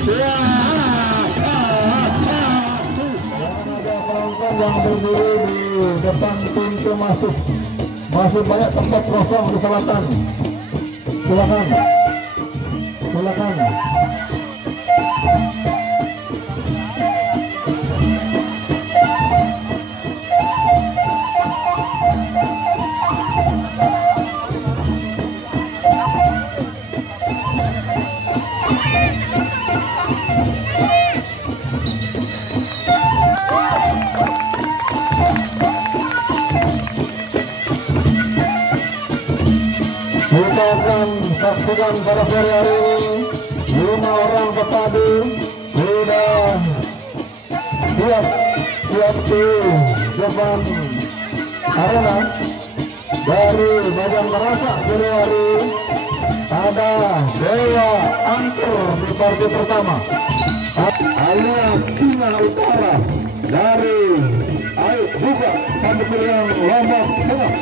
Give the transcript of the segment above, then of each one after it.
Ya, ada penonton yang berdiri di depan pintu masuk. Masih banyak tempat kosong di selatan. Silakan. Silakan. Kita akan saksikan pada sore hari ini 5 orang pepadu sudah siap di depan arena. Dari Bajang Kerasa Januari ada Dewa Angker di partai pertama, alias Singa Utara dari Buka Pandeglang Lombok Tengah.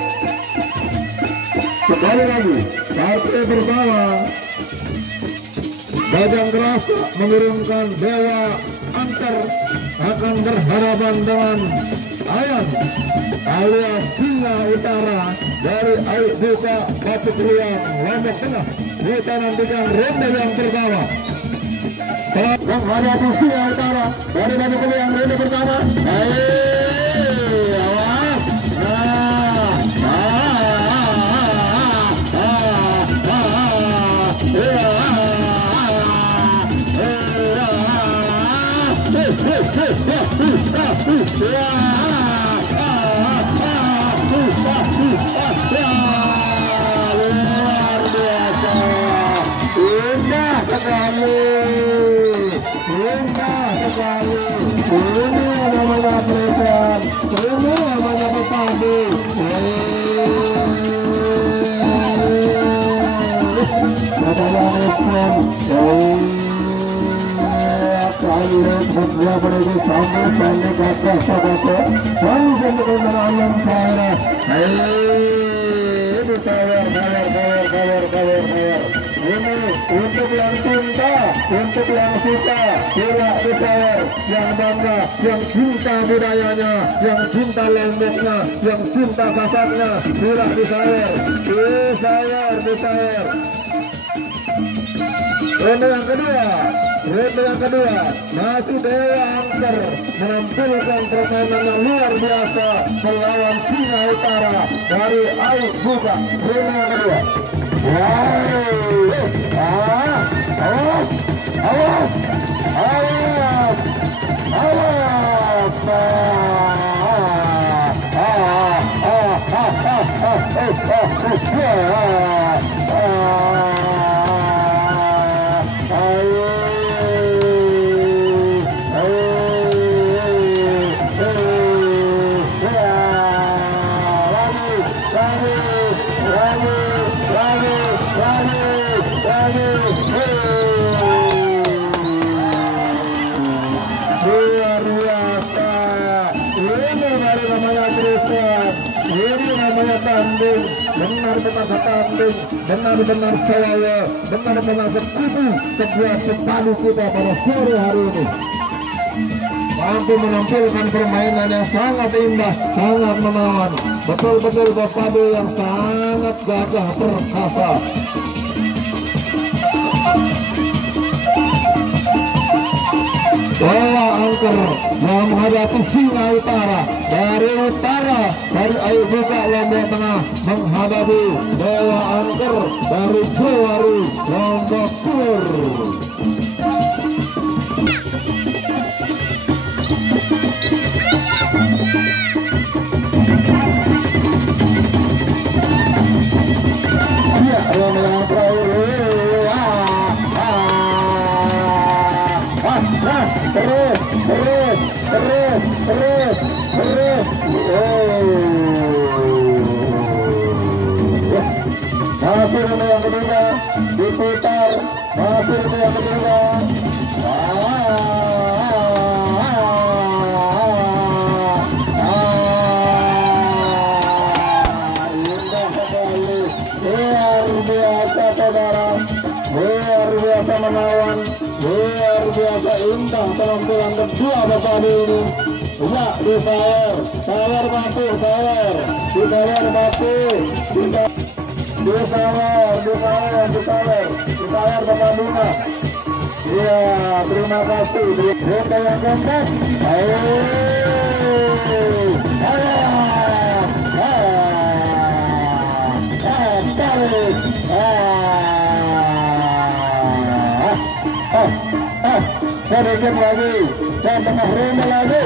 Sekali lagi, partai pertama Bajang Kerasa mengirimkan Dewa Angker akan berhadapan dengan Ayan alias Singa Utara dari Buka Pandeglang Lombok Tengah. Kita nantikan ronde yang pertama. Menghadapi Singa Utara dari Pandeglang ronde pertama. Luar biasa, indah sekali, indah sekali. Ini namanya pelecehan, ini namanya pepadu. Saya nelfon. Berapa sampai kakak sampai alam kaya. Ini sawer. Ini untuk yang cinta, untuk yang suka, tidak disawer, yang bangga, yang cinta budayanya, yang cinta lomboknya, yang cinta sasaknya, tidak disawer. Ronde yang kedua masih Dewa Angker menampilkan permainan yang luar biasa melawan Singa Utara dari Buka. Ronde yang kedua. Luar biasa. Ini baru namanya Triswan. Ini namanya tanding. Benar-benar setanding, benar-benar sewawa, benar-benar sekutu kedua pepadu kita pada sore hari ini. Mampu menampilkan permainan yang sangat indah, sangat menawan. Betul-betul pepadu yang sangat gagah perkasa. Dewa Angker yang menghadapi Singa Utara dari Buka Lombok Tengah menghadapi Dewa Angker dari Jawaru Lombok Timur. Ya, yang terakhir. Terus. Masih ronde yang ketiga diputar. Masih ronde yang ketiga. Indah sekali, luar biasa saudara, luar biasa menawan, luar apakah penampilan kedua Bapak ini? Ya, di sawer Bapu, sawer, di sawer Bapu, di sawer Bapak Bunga. Iya, terima kasih. Ronde yang keempat. Sedikit lagi, setengah ronde lagi.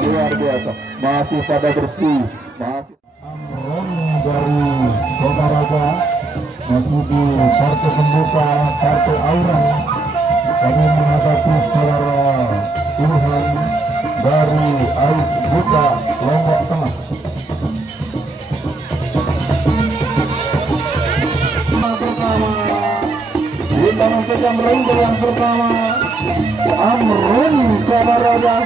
Luar biasa, masih pada bersih, masih Amron dari Kota Raja masih di kartu pembuka, kartu auran. Kami menghadapi saudara Ilham dari Aik Buka Lombok Tengah. Yang pertama kita menentukan ronde yang pertama. Amron Kota Raja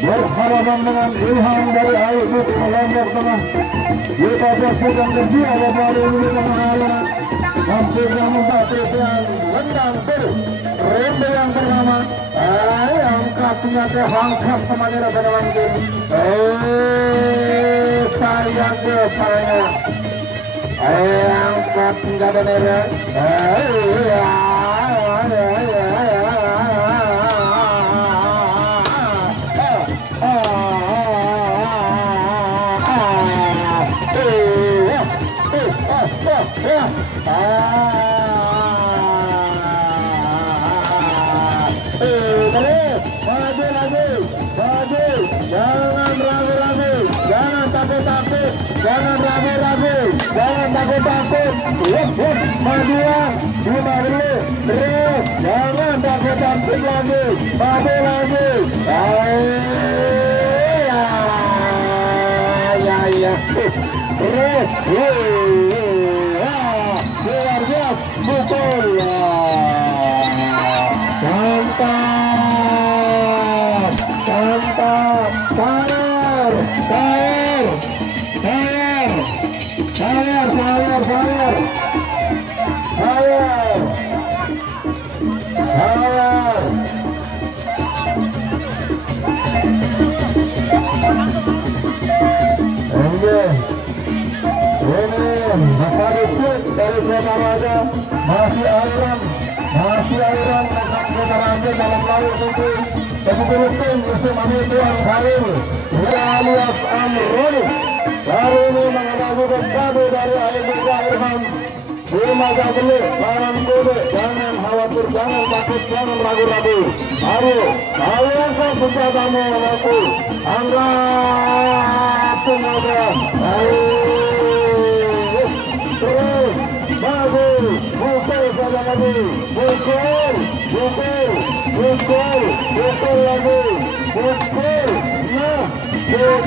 berhadapan dengan Ilham dari Aik Buka Lombok Tengah. Kita saksikan kedua Bapak Ibu di tengah arena. Nampaknya minta persiapan lendang biru. Ronde yang pertama, angkat senjata, angkat pemain rasa mungkin. Sayang dia sayangnya. Angkat senjata merah. Jangan takut-takut, majuan, lima dulu, terus, jangan takut-takut lagi, maju lagi, terus, luar biasa, pukul, mantap, sayur, dari Kota Raja masih aliran dengan Kota Raja dalam laut itu. Tapi beruntung bersama Tuan Khalil alias Amroni baru ini mengajukan kado dari Aik Buka Ilham. Terima kasih lawan kode, jangan khawatir, jangan takut, jangan ragu-ragu. Ayo, angkat senjatamu anakku, angkat senjata. Terus maju, pukul saja lagi, pukul lagi, pukul, nah, terus,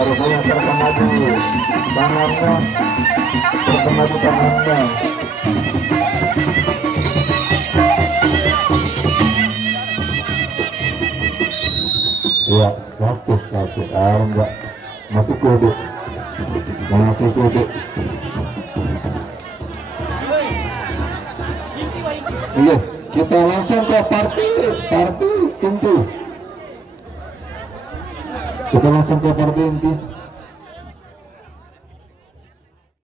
rupanya terkena di tangannya, Iya, sakit, enggak, masih kode. Iya, kita langsung ke party inti.